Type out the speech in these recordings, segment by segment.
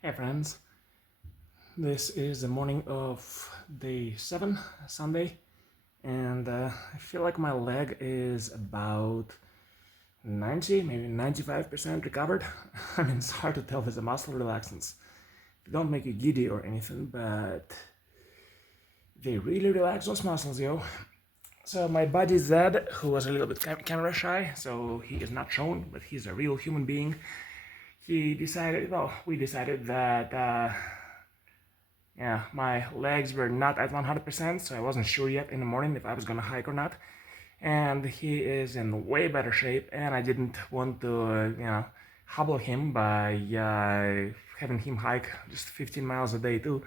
Hey friends, this is the morning of day 7, Sunday, and I feel like my leg is about 90, maybe 95% recovered. I mean, it's hard to tell with the muscle relaxants. They don't make you giddy or anything, but they really relax those muscles, yo. So my buddy Zed, who was a little bit camera shy, so he is not shown, but he's a real human being. We decided that yeah, my legs were not at 100%, so I wasn't sure yet in the morning if I was gonna hike or not. And he is in way better shape, and I didn't want to, hobble him by having him hike just 15 miles a day too.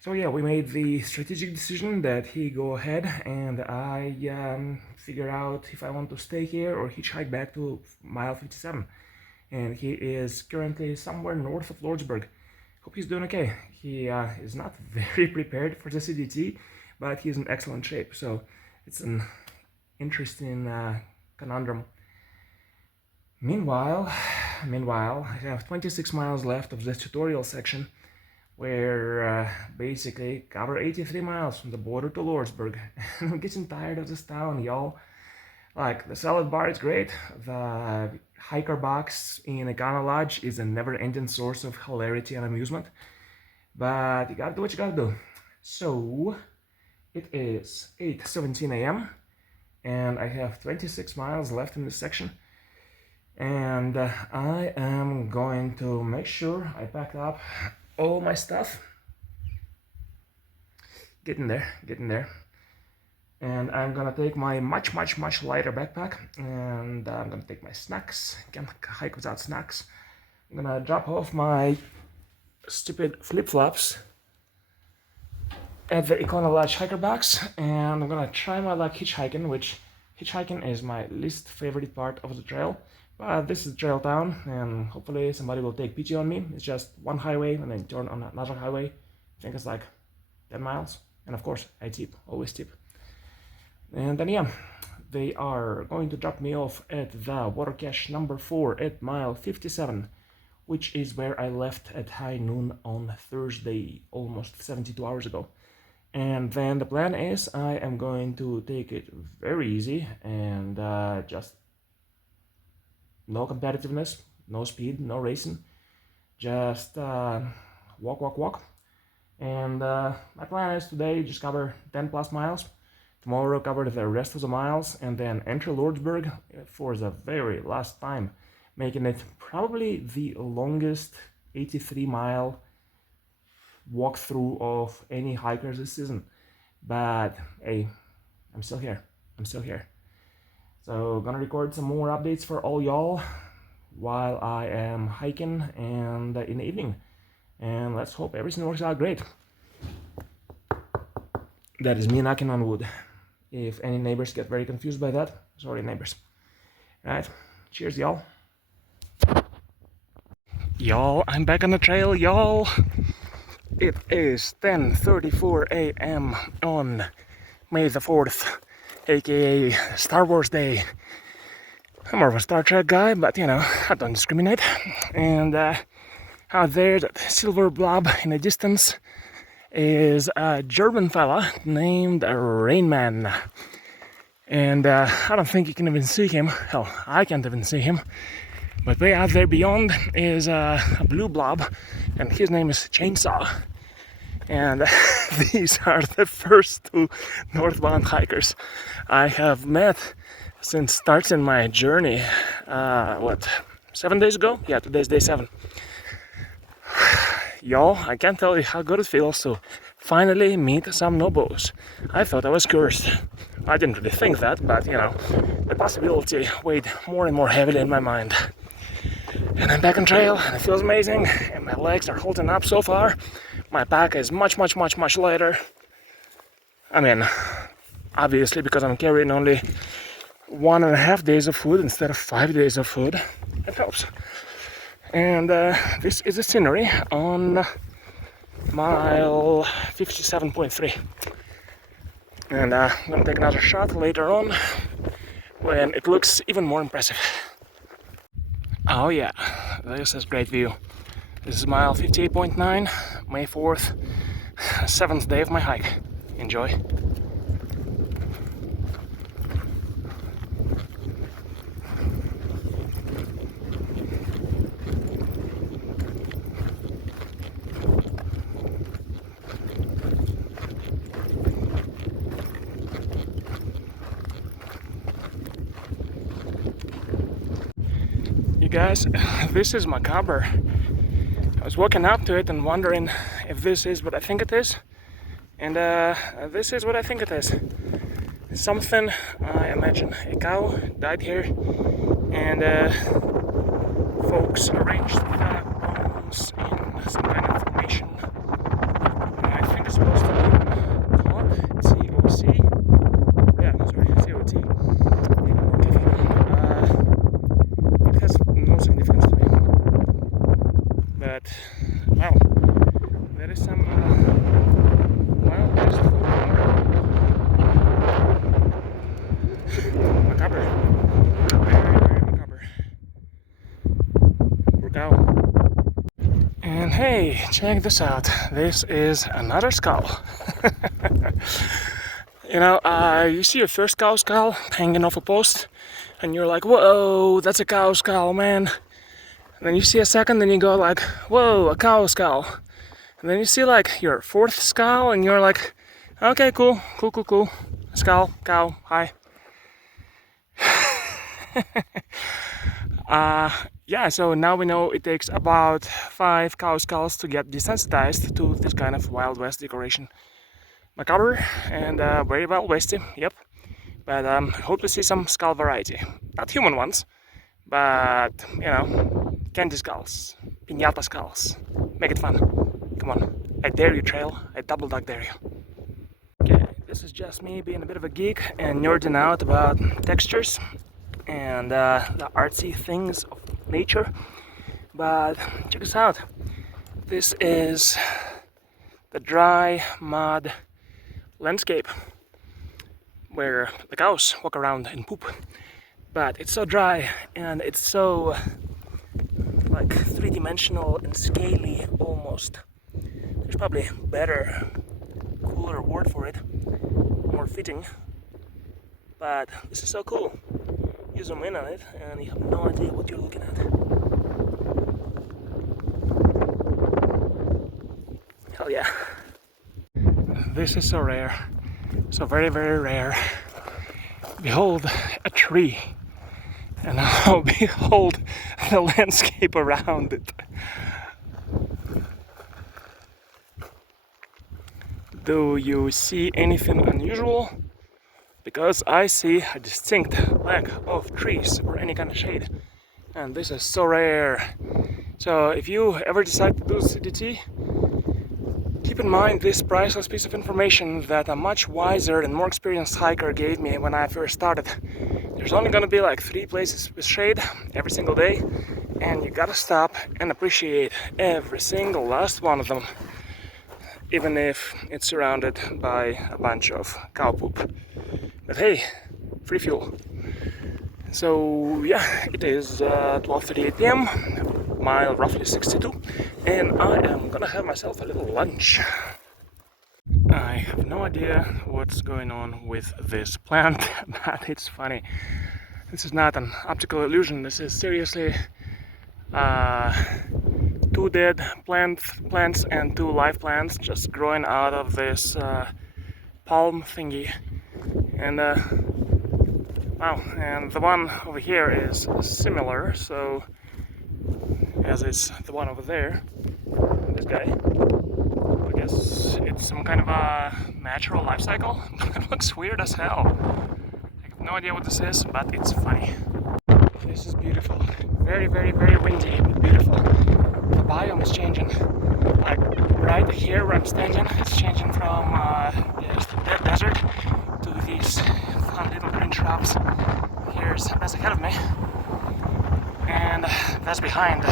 So yeah, we made the strategic decision that he go ahead and I figure out if I want to stay here or hitchhike back to mile 57. And he is currently somewhere north of Lordsburg. Hope he's doing okay. He is not very prepared for the CDT, but he's in excellent shape. So it's an interesting conundrum. Meanwhile, I have 26 miles left of this tutorial section, where basically cover 83 miles from the border to Lordsburg. And I'm getting tired of this town, y'all. Like, the salad bar is great. The hiker box in Econo Lodge is a never-ending source of hilarity and amusement. But you gotta do what you gotta do. So, it is 8:17 a.m. and I have 26 miles left in this section. And I am going to make sure I pack up all my stuff. Getting there. And I'm gonna take my much lighter backpack, and I'm gonna take my snacks. Can't hike without snacks. I'm gonna drop off my stupid flip-flops at the Econo Lodge hiker box, and I'm gonna try my luck hitchhiking, which hitchhiking is my least favorite part of the trail. But this is trail town, and hopefully somebody will take pity on me. It's just one highway and then turn on another highway. I think it's like 10 miles. And of course, I tip, always tip. And then yeah, they are going to drop me off at the water cache number 4 at mile 57, which is where I left at high noon on Thursday, almost 72 hours ago. And then the plan is I am going to take it very easy and just no competitiveness, no speed, no racing, just walk. And my plan is today just cover 10 plus miles. Tomorrow cover the rest of the miles and then enter Lordsburg for the very last time, making it probably the longest 83-mile walkthrough of any hikers this season. But hey, I'm still here. So gonna record some more updates for all y'all while I am hiking and in the evening. And let's hope everything works out great. That is me knocking on wood. If any neighbors get very confused by that, sorry neighbors. Right, cheers y'all. Y'all, I'm back on the trail, y'all. It is 10:34 a.m. on May the 4th, aka Star Wars Day. I'm more of a Star Trek guy, but I don't discriminate. And out there, that silver blob in the distance is a German fella named Rainman. And I don't think you can even see him. Hell, I can't even see him. But way out there beyond is a blue blob, and his name is Chainsaw. And these are the first two northbound hikers I have met since starting my journey, 7 days ago? Yeah, today's day 7. Y'all, I can't tell you how good it feels to finally meet some nobos. I thought I was cursed. I didn't really think that, but the possibility weighed more and more heavily in my mind. And I'm back on trail, and it feels amazing, and my legs are holding up so far. My pack is much lighter. I mean, obviously because I'm carrying only 1.5 days of food instead of 5 days of food. It helps. And this is the scenery on mile 57.3. And I'm gonna take another shot later on when it looks even more impressive. Oh yeah, this is great view. This is mile 58.9, May 4th, 7th day of my hike. Enjoy. You guys, this is macabre. I was walking up to it and wondering if this is what I think it is, and this is what I think it is. Something, I imagine a cow died here, and folks arranged the bones in some kind of formation. I think it's supposed to be cod, C-O-C. Yeah, sorry, C-O-T. It has no significance to me. But, wow, there is some wild west macabre. Very, very macabre. Poor cow. And hey, check this out. This is another skull. You know, you see your first cow skull hanging off a post, and you're like, whoa, that's a cow skull, man. And then you see a second, and you go like, whoa, a cow skull. And then you see like your fourth skull, and you're like, okay, cool. Skull, cow, hi. Yeah, so now we know it takes about 5 cow skulls to get desensitized to this kind of Wild West decoration. Macabre and very well wasty, yep. But hope to see some skull variety. Not human ones, but, you know, candy skulls, piñata skulls. Make it fun. Come on. I dare you, trail. I double dog dare you. Okay, this is just me being a bit of a geek and nerding out about textures and the artsy things of nature. But check this out. This is the dry mud landscape where the cows walk around and poop. But it's so dry and it's so like three-dimensional and scaly almost. There's probably a better, cooler word for it, more fitting. But this is so cool. You zoom in on it and you have no idea what you're looking at. Hell yeah. This is so rare. So very, very rare. Behold a tree. And now behold the landscape around it. Do you see anything unusual? Because I see a distinct lack of trees or any kind of shade. And this is so rare. So if you ever decide to do CDT, keep in mind this priceless piece of information that a much wiser and more experienced hiker gave me when I first started. There's only gonna be like 3 places with shade every single day, and you gotta stop and appreciate every single last one of them, even if it's surrounded by a bunch of cow poop. But hey, free fuel. So yeah, it is 12:38 p.m, mile roughly 62, and I am gonna have myself a little lunch. I have no idea what's going on with this plant, but it's funny. This is not an optical illusion, this is seriously 2 dead plants and 2 live plants just growing out of this palm thingy. And wow, and the one over here is similar, so as is the one over there. This guy, I guess it's some kind of a natural life cycle. It looks weird as hell. I have no idea what this is, but it's funny. This is beautiful. Very, very, very windy, but beautiful. The biome is changing. Like right here where I'm standing, it's changing from just the dead desert to these fun little green shrubs. That's ahead of me, and that's behind.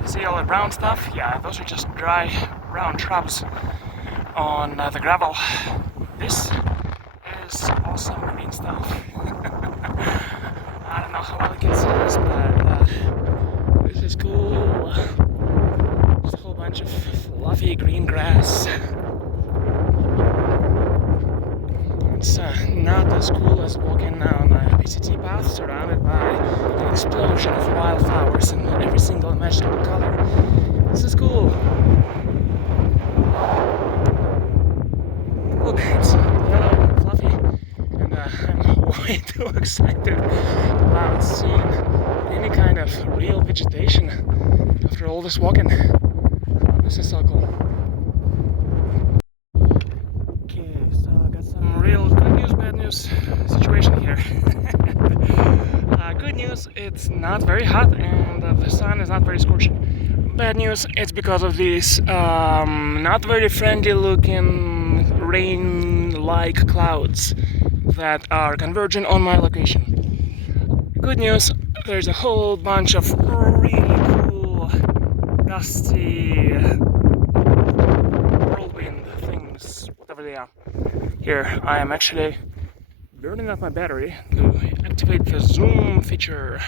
You see all the brown stuff? Yeah, those are just dry brown shrubs on the gravel. This is awesome green stuff. I don't know how well you can see this, but this is cool. fluffy green grass. It's not as cool as walking on a PCT path surrounded by an explosion of wildflowers in every single imaginable color. This is cool. Look, it's yellow and fluffy, and I'm way too excited about seeing any kind of real vegetation after all this walking. Oh, this is so cool. Okay, so I got some real good news, bad news situation here. Good news, it's not very hot and the sun is not very scorching. Bad news, it's because of these not very friendly looking rain-like clouds that are converging on my location. Good news, there's a whole bunch of really cool, dusty whirlwind things, whatever they are. Here, I am actually burning up my battery to activate the zoom feature.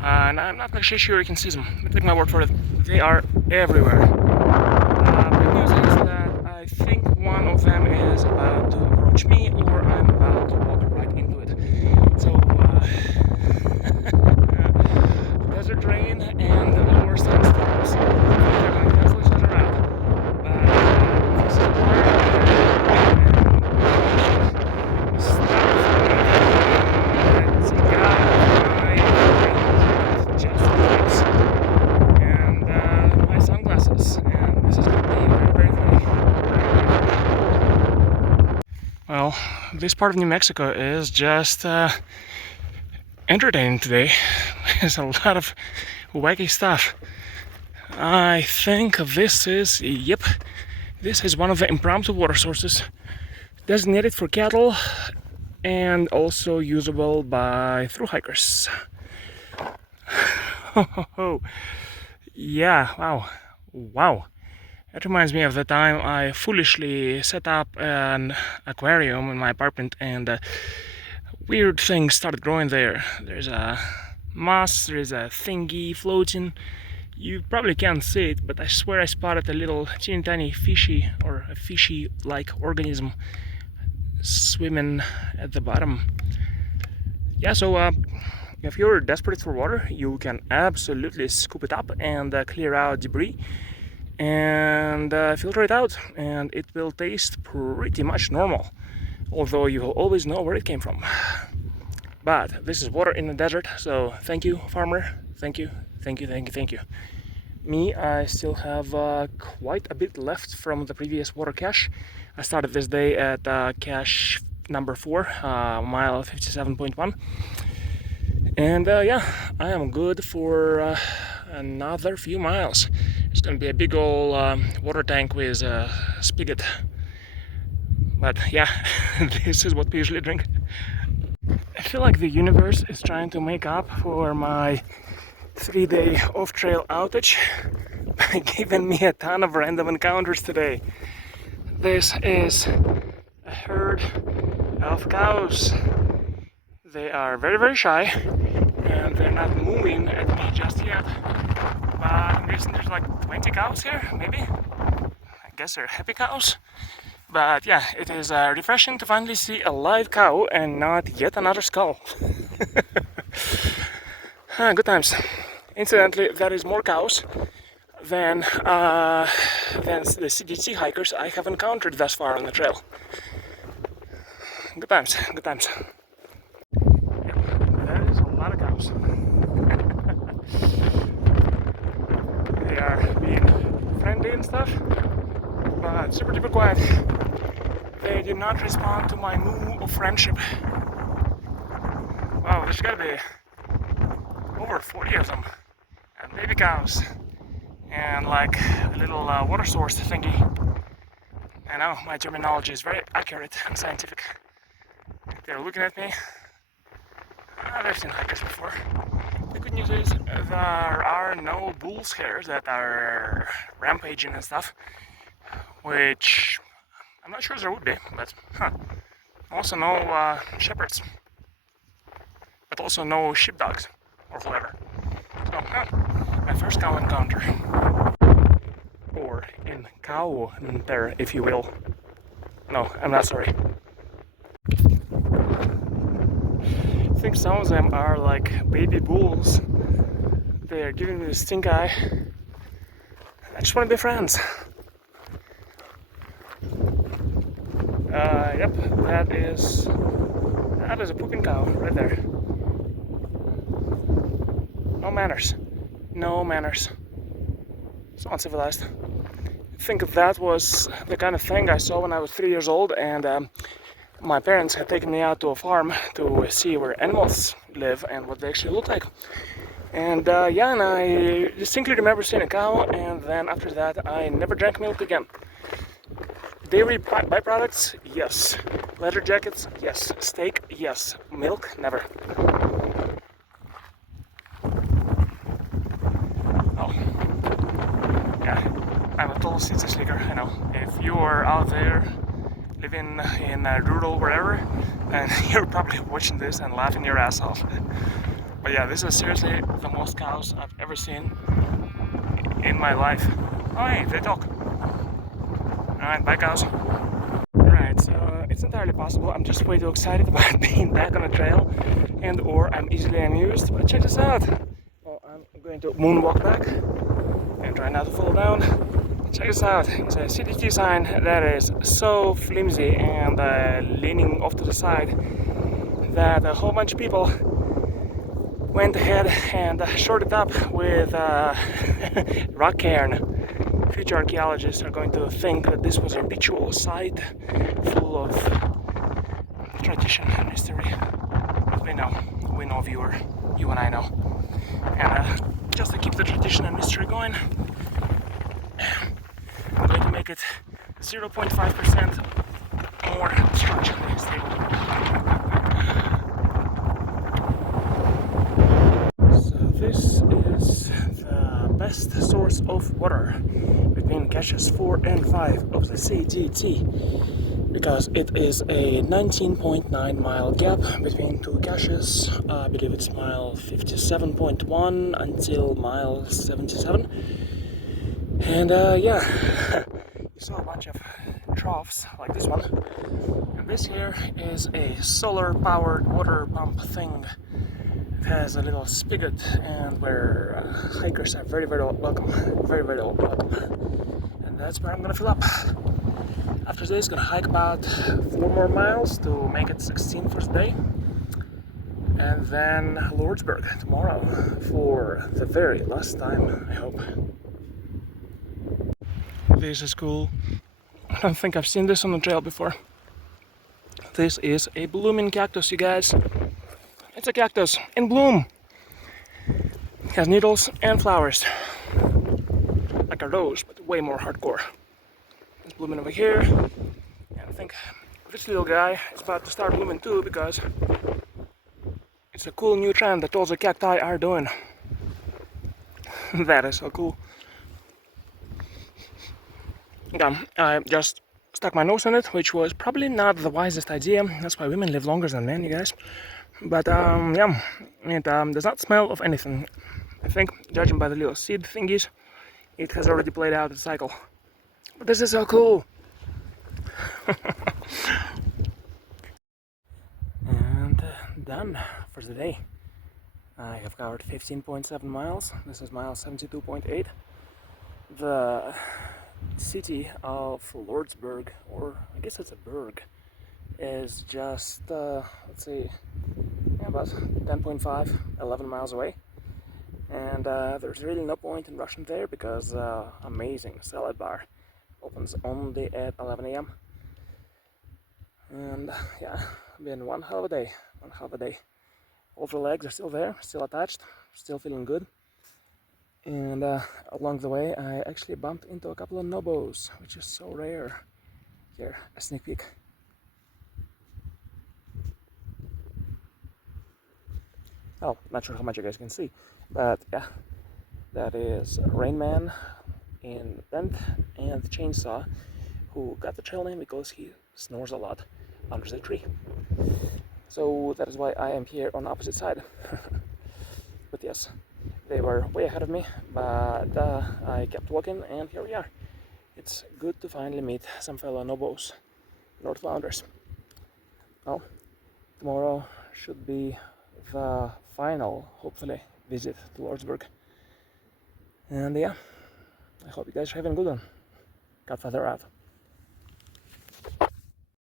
And I'm not actually sure you can see them, but take my word for it, they are everywhere. Good news is that I think one of them is about to approach me, or I'm about to walk right into it. So, desert rain and lower sandstorms. They're going to cancel each other out. But this is Well, this part of New Mexico is just entertaining today. There's a lot of wacky stuff. I think this is one of the impromptu water sources designated for cattle and also usable by thru hikers. Yeah, wow. It reminds me of the time I foolishly set up an aquarium in my apartment and weird things started growing there. There's a moss, there's a thingy floating. You probably can't see it, but I swear I spotted a little teeny tiny fishy or a fishy-like organism swimming at the bottom. Yeah, so if you're desperate for water, you can absolutely scoop it up and clear out debris and filter it out, and it will taste pretty much normal, although you will always know where it came from. But this is water in the desert, so thank you, farmer. Thank you. Me, I still have quite a bit left from the previous water cache. I started this day at cache number 4, mile 57.1. And yeah, I am good for another few miles. It's gonna be a big old water tank with a spigot. But yeah, this is what we usually drink. I feel like the universe is trying to make up for my 3-day off-trail outage by giving me a ton of random encounters today. This is a herd of cows. They are very, very shy, and they're not moving at me just yet. But there's like 20 cows here, maybe? I guess they're happy cows. But yeah, it is refreshing to finally see a live cow and not yet another skull. Good times. Incidentally, there is more cows than the CDT hikers I have encountered thus far on the trail. Good times. There is a lot of cows. They are being friendly and stuff, but super duper quiet. They did not respond to my moo of friendship. Wow, there's gotta be over 40 of them. And baby cows. And like a little water source thingy. I know, my terminology is very accurate and scientific. They're looking at me. I've seen hikers before. The good news is there are no bulls here that are rampaging and stuff, which I'm not sure there would be, but also no shepherds, but also no sheepdogs or whoever. So my first cow encounter, or en-cow-nters, if you will. No, I'm not sorry. I think some of them are like baby bulls. They're giving me the stink eye. I just want to be friends. Yep, that is a pooping cow right there. No manners. No manners. So uncivilized. I think that was the kind of thing I saw when I was 3 years old, and my parents had taken me out to a farm to see where animals live and what they actually look like. And yeah, and I distinctly remember seeing a cow, and then after that I never drank milk again. Dairy byproducts, yes. Leather jackets, yes. Steak, yes. Milk, never. Oh, yeah, I'm a total city slicker, I know. If you are out there living in rural wherever, then you're probably watching this and laughing your ass off. But yeah, this is seriously the most cows I've ever seen in my life. Oh hey, they talk. Alright, bye cows. Alright, so it's entirely possible I'm just way too excited about being back on the trail, and or I'm easily amused, but check this out. Well, I'm going to moonwalk back and try not to fall down. Check this out, it's a CDT sign that is so flimsy and leaning off to the side that a whole bunch of people went ahead and shored it up with rock cairn. Future archaeologists are going to think that this was a ritual site full of tradition and history. But we know viewer, you and I know. And just to keep the tradition and mystery going, I'm going to make it 0.5% more structurally stable. So this is the best source of water between caches 4 and 5 of the CGT, because it is a 19.9 mile gap between two caches. I believe it's mile 57.1 until mile 77. And yeah, you saw a bunch of troughs like this one. And this here is a solar powered water pump thing. It has a little spigot, and where hikers are very welcome. Very welcome. And that's where I'm gonna fill up. After this, gonna hike about 4 more miles to make it 16 for the day. And then Lordsburg tomorrow for the very last time, I hope. This is cool. I don't think I've seen this on the trail before. This is a blooming cactus, you guys. It's a cactus in bloom. It has needles and flowers. Like a rose, but way more hardcore. It's blooming over here. And I think this little guy is about to start blooming too, because it's a cool new trend that all the cacti are doing. That is so cool. Yeah, I just stuck my nose in it, which was probably not the wisest idea. That's why women live longer than men, you guys. But yeah, it does not smell of anything. I think, judging by the little seed thingies, it has already played out its cycle. But this is so cool! And done for the day. I have covered 15.7 miles. This is mile 72.8. The city of Lordsburg, or I guess it's a burg, is just, let's see, about 10.5, 11 miles away. And there's really no point in rushing there, because amazing salad bar opens only at 11 a.m. And yeah, been one hell of a day. All the legs are still there, still attached, still feeling good. And along the way, I actually bumped into a couple of nobos, which is so rare. Here, a sneak peek. Oh, not sure how much you guys can see, but yeah, that is Rain Man in Bent and Chainsaw, who got the trail name because he snores a lot under the tree. So that is why I am here on the opposite side. But yes, they were way ahead of me, but I kept walking, and here we are. it's good to finally meet some fellow Nobos, Northbounders. Well, tomorrow should be the final, hopefully, visit to Lordsburg. And yeah, I hope you guys are having a good one. Godfather out.